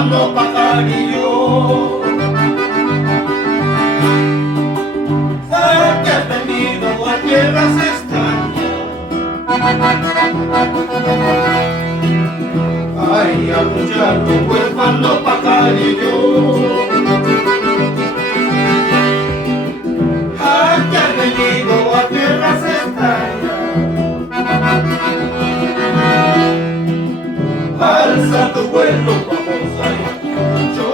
huérfano pajarillo. Que has venido a tierras extrañas. Ay, a muchacho huérfano pajarillo. Que has venido a tierras extrañas. Alza tu vuelo, vamos a ir mucho,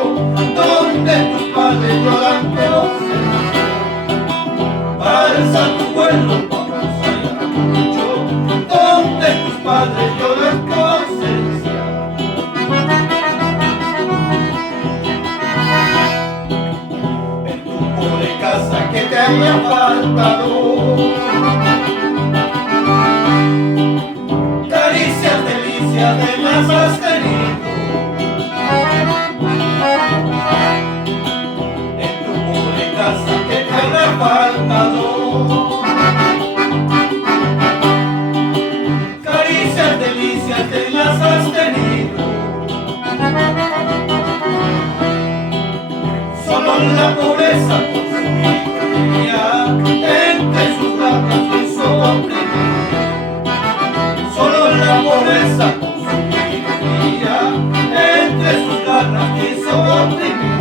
donde tus padres lloran de ausencia. Alza tu vuelo, vamos a ir mucho, donde tus padres lloran de ausencia. En tu pobre casa que te haya faltado, caricias, delicias de las has tenido. En tu pobre casa que te haya faltado, caricias, delicias de las has tenido. Solo la pobreza consumía, entre sus garras quiso oprimir. Solo la pobreza consumía, entre sus garras quiso oprimir.